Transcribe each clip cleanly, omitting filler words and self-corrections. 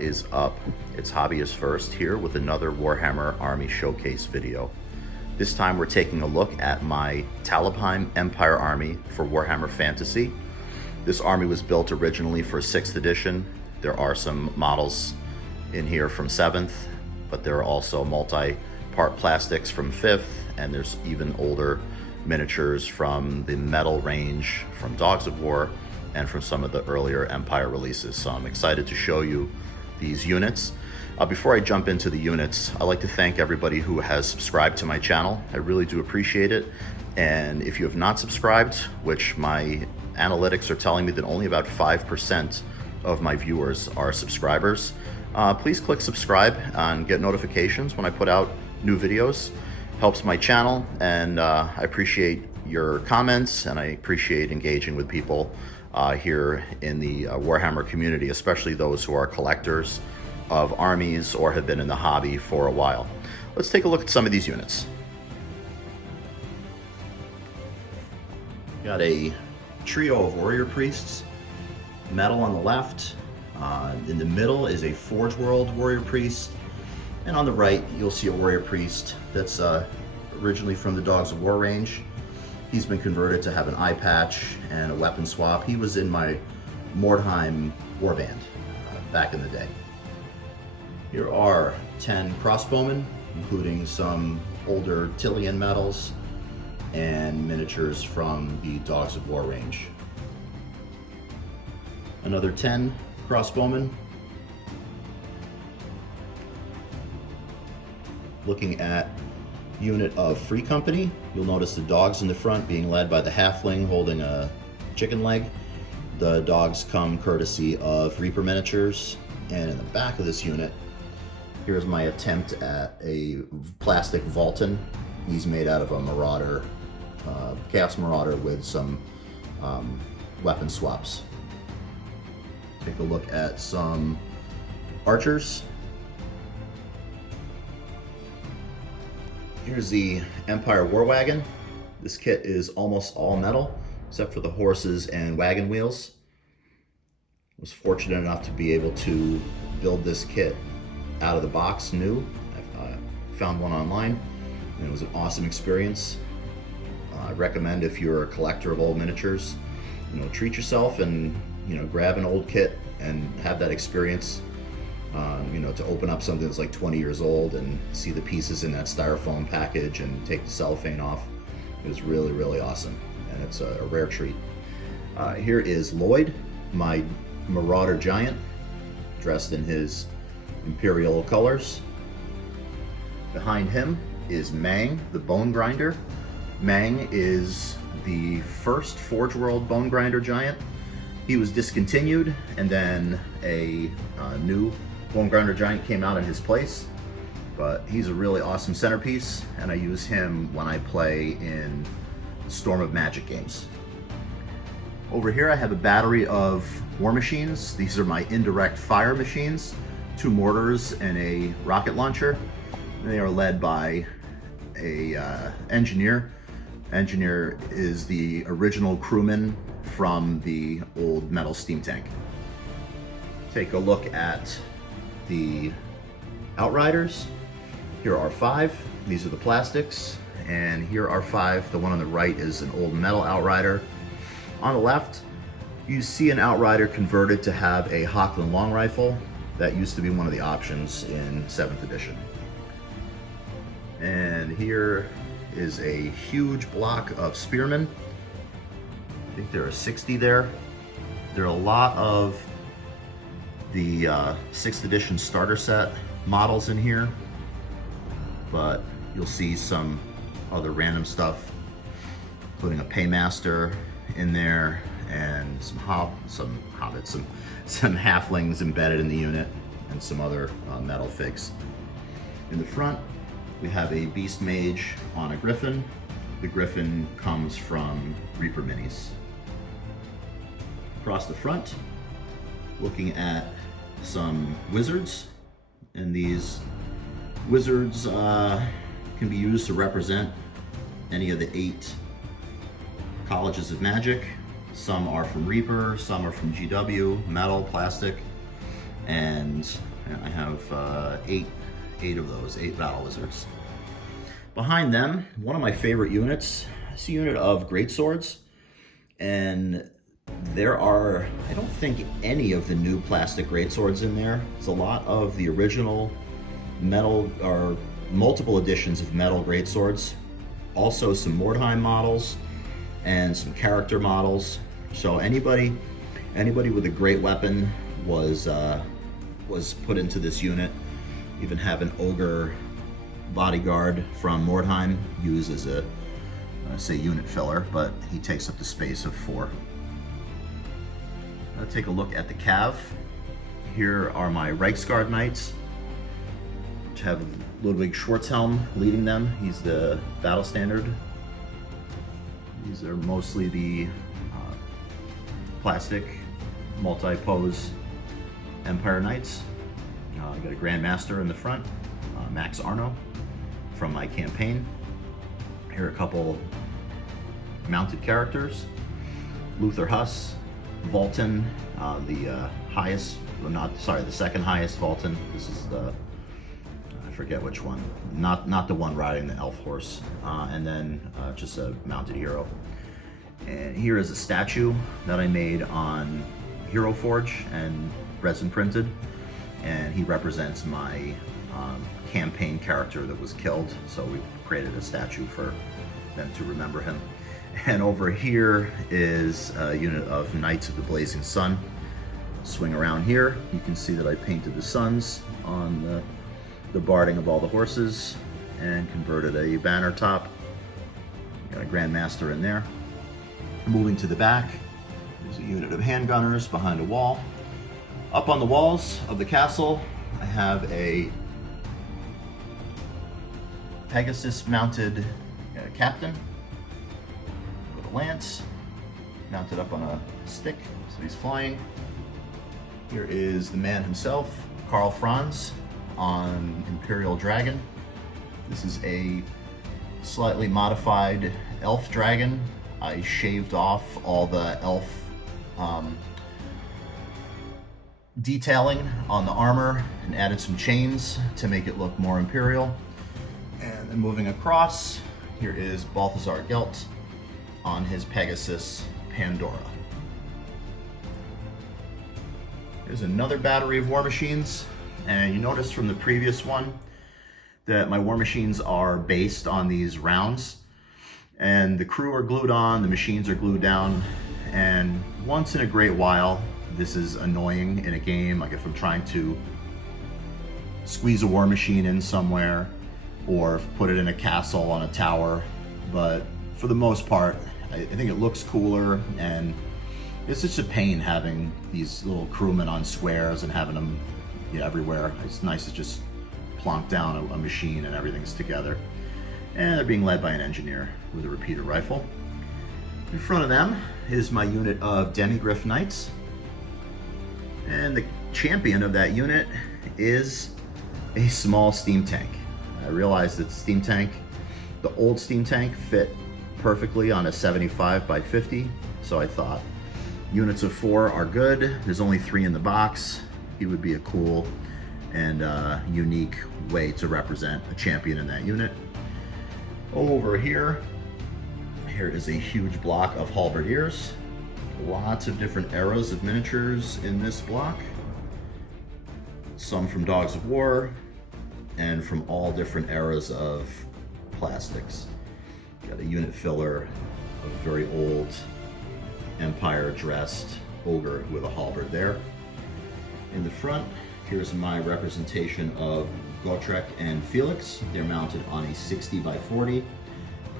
What is up? It's Hobbyist First here with another Warhammer Army Showcase video. This time we're taking a look at my Talabheim Empire Army for Warhammer Fantasy. This army was built originally for 6th edition. There are some models in here from 7th, but there are also multi-part plastics from 5th, and there's even older miniatures from the metal range from Dogs of War and from some of the earlier Empire releases. So I'm excited to show you these units. Before I jump into the units, I'd like to thank everybody who has subscribed to my channel. I really do appreciate it. And if you have not subscribed, which my analytics are telling me that only about 5% of my viewers are subscribers, please click subscribe and get notifications when I put out new videos. Helps my channel, and I appreciate your comments, and I appreciate engaging with people here in the Warhammer community, especially those who are collectors of armies or have been in the hobby for a while. Let's take a look at some of these units. Got a trio of warrior priests, metal on the left. In the middle is a Forge World warrior priest, and on the right you'll see a warrior priest that's originally from the Dogs of War range. He's been converted to have an eye patch and a weapon swap. He was in my Mordheim warband back in the day. Here are 10 crossbowmen, including some older Tillian medals and miniatures from the Dogs of War range. Another 10 crossbowmen. Looking at unit of Free Company, you'll notice the dogs in the front being led by the halfling holding a chicken leg. The dogs come courtesy of Reaper miniatures. And in the back of this unit, here's my attempt at a plastic Vulcan. He's made out of a Marauder, Chaos Marauder with some weapon swaps. Take a look at some archers. Here's the Empire War Wagon. This kit is almost all metal, except for the horses and wagon wheels. I was fortunate enough to be able to build this kit out of the box new. I found one online, and it was an awesome experience. I recommend, if you're a collector of old miniatures, treat yourself and grab an old kit and have that experience. To open up something that's like 20 years old and see the pieces in that styrofoam package and take the cellophane off. It was really, really awesome, and it's a rare treat. Here is Lloyd, my Marauder Giant, dressed in his Imperial colors. Behind him is Mang, the Bone Grinder. Mang is the first Forge World Bone Grinder Giant. He was discontinued, and then a new Bone Grinder Giant came out in his place. But he's a really awesome centerpiece, and I use him when I play in Storm of Magic games. Over here I have a battery of war machines. These are my indirect fire machines, 2 mortars and a rocket launcher. They are led by a engineer. Engineer is the original crewman from the old metal steam tank. Take a look at the Outriders. Here are 5. These are the plastics, and here are 5. The one on the right is an old metal Outrider. On the left, you see an Outrider converted to have a Hochland long rifle. That used to be one of the options in 7th edition. And here is a huge block of spearmen. I think there are 60 there. There are a lot of the 6th edition starter set models in here, but you'll see some other random stuff, including a Paymaster in there, and some hobbits, some halflings embedded in the unit, and some other metal figs. In the front, we have a Beast Mage on a Griffin. The Griffin comes from Reaper Minis. Across the front, looking at some wizards, and these wizards can be used to represent any of the 8 colleges of magic. Some are from Reaper, some are from GW, metal, plastic, and I have eight of those, 8 battle wizards. Behind them, one of my favorite units, is a unit of greatswords, and there are, I don't think, any of the new plastic greatswords in there. It's a lot of the original metal or multiple editions of metal greatswords. Also some Mordheim models and some character models. So anybody with a great weapon was put into this unit. Even have an ogre bodyguard from Mordheim used as a say unit filler, but he takes up the space of 4. Let's take a look at the Cav. Here are my Reichsguard Knights, which have Ludwig Schwarzhelm leading them. He's the battle standard. These are mostly the plastic multi-pose Empire Knights. I got a Grand Master in the front, Max Arno from my campaign. Here are a couple mounted characters. Luther Huss, Volton, the second highest Volton. This is the, I forget which one. Not the one riding the elf horse. And then just a mounted hero. And here is a statue that I made on Hero Forge and resin printed. And he represents my campaign character that was killed. So we created a statue for them to remember him. And over here is a unit of Knights of the Blazing Sun. Swing around here, you can see that I painted the suns on the barding of all the horses and converted a banner top. Got a Grand Master in there. Moving to the back, there's a unit of handgunners behind a wall. Up on the walls of the castle, I have a Pegasus mounted captain with a lance mounted up on a stick, so he's flying. Here is the man himself, Karl Franz, on Imperial Dragon. This is a slightly modified elf dragon. I shaved off all the elf detailing on the armor and added some chains to make it look more Imperial. And then moving across, here is Balthazar Gelt on his Pegasus Pandora. There's another battery of war machines, and you notice from the previous one that my war machines are based on these rounds, and the crew are glued on, the machines are glued down, and once in a great while, this is annoying in a game, like if I'm trying to squeeze a war machine in somewhere or put it in a castle on a tower. But for the most part, I think it looks cooler, and it's just a pain having these little crewmen on squares and having them everywhere. It's nice to just plonk down a machine and everything's together. And they're being led by an engineer with a repeater rifle. In front of them is my unit of Demigryph Knights. And the champion of that unit is a small steam tank. I realized that the old steam tank fit perfectly on a 75 by 50. So I thought units of 4 are good. There's only 3 in the box. He would be a cool and unique way to represent a champion in that unit. Over here is a huge block of halberdiers. Lots of different eras of miniatures in this block. Some from Dogs of War and from all different eras of plastics. Got a unit filler of very old Empire dressed ogre with a halberd there. In the front, here's my representation of Gotrek and Felix. They're mounted on a 60 by 40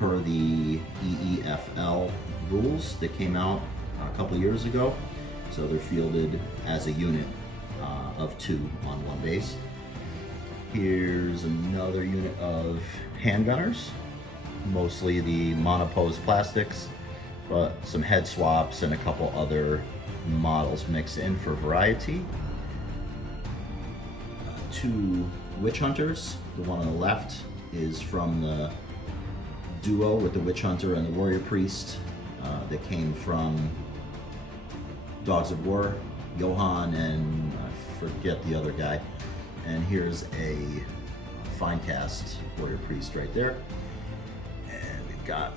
per the EEFL rules that came out a couple of years ago. So they're fielded as a unit of 2 on one base. Here's another unit of handgunners, mostly the monopose plastics, but some head swaps and a couple other models mixed in for variety. 2 witch hunters. The one on the left is from the duo with the witch hunter and the warrior priest that came from Dogs of War, Johan and I forget the other guy. And here's a fine cast warrior priest right there. And we've got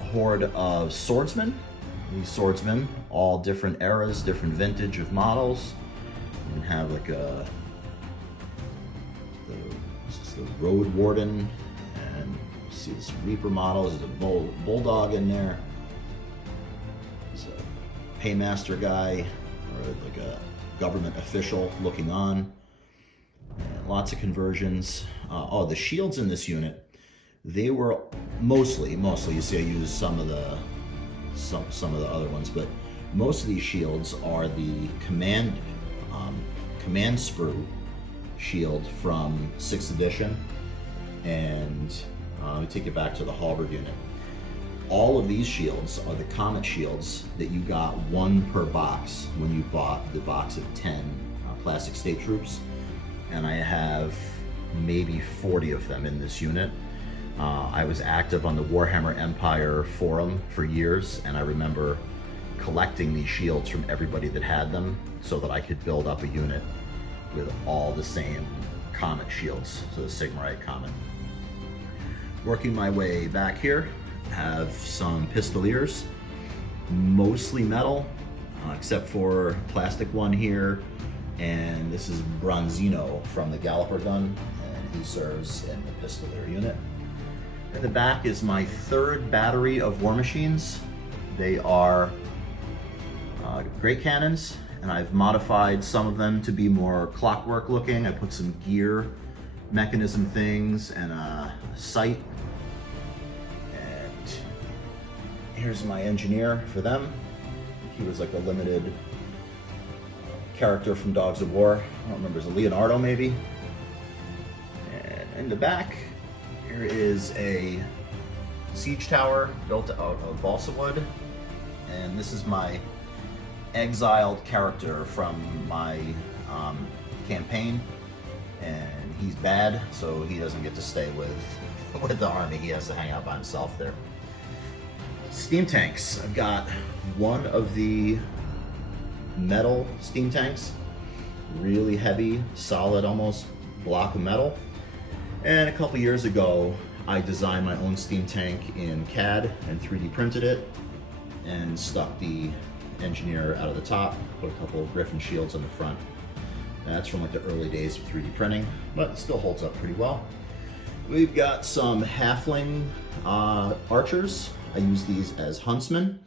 a horde of swordsmen. These swordsmen, all different eras, different vintage of models. You can have like this is the Road Warden, and you see this Reaper model. There's a bulldog in there. There's a paymaster guy, or like a government official looking on. And lots of conversions. Oh, the shields in this unit, they were mostly. You see, I used some of the other ones, but most of these shields are the command sprue shield from 6th edition, and we take it back to the halberd unit. All of these shields are the comet shields that you got 1 per box when you bought the box of 10 plastic state troops, and I have maybe 40 of them in this unit. I was active on the Warhammer Empire forum for years, and I remember collecting these shields from everybody that had them so that I could build up a unit with all the same comet shields, so the Sigmarite Comet. Working my way back here, have some pistoliers, mostly metal, except for plastic one here, and this is Bronzino from the Galloper gun, and he serves in the pistolier unit. In the back is my 3rd battery of war machines. They are great cannons, and I've modified some of them to be more clockwork looking. I put some gear mechanism things and a sight. And here's my engineer for them. He was like a limited character from Dogs of War. I don't remember, is it Leonardo maybe? And in the back, here is a siege tower built out of balsa wood. And this is my exiled character from my campaign, and he's bad, so he doesn't get to stay with the army. He has to hang out by himself there. Steam tanks. I've got one of the metal steam tanks, really heavy, solid, almost block of metal. And a couple years ago, I designed my own steam tank in CAD and 3D printed it and stuck the engineer out of the top, put a couple of Griffin shields on the front. That's from like the early days of 3D printing, but it still holds up pretty well. We've got some halfling archers. I use these as huntsmen,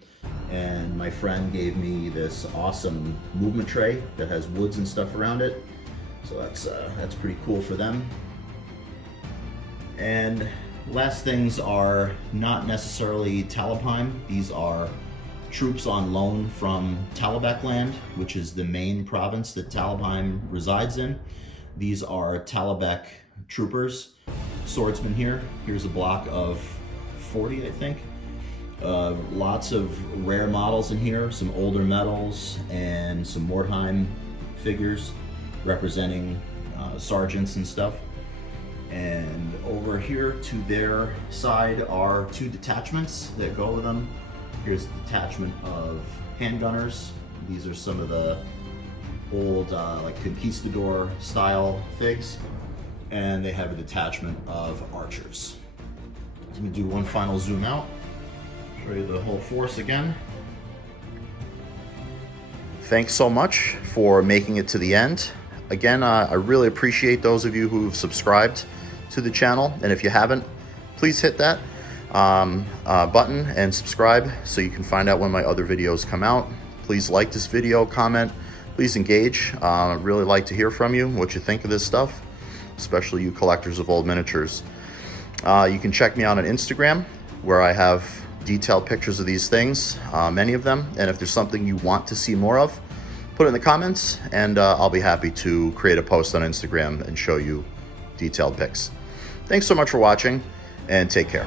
and my friend gave me this awesome movement tray that has woods and stuff around it, so that's pretty cool for them. And last things are not necessarily Talabheim. These are troops on loan from Talabecland, which is the main province that Talabheim resides in. These are Talabec troopers, swordsmen here. Here's a block of 40, I think. Lots of rare models in here, some older medals, and some Mordheim figures representing sergeants and stuff. And over here to their side are 2 detachments that go with them. Here's a detachment of handgunners. These are some of the old like conquistador style figs. And they have a detachment of archers. I'm gonna do one final zoom out, show you the whole force again. Thanks so much for making it to the end. Again, I really appreciate those of you who've subscribed to the channel. And if you haven't, please hit that button and subscribe so you can find out when my other videos come out. Please like this video, comment, please engage. I'd really like to hear from you, what you think of this stuff, especially you collectors of old miniatures. You can check me out on Instagram, where I have detailed pictures of these things, many of them. And if there's something you want to see more of, put it in the comments, and I'll be happy to create a post on Instagram and show you detailed pics. Thanks so much for watching, and take care.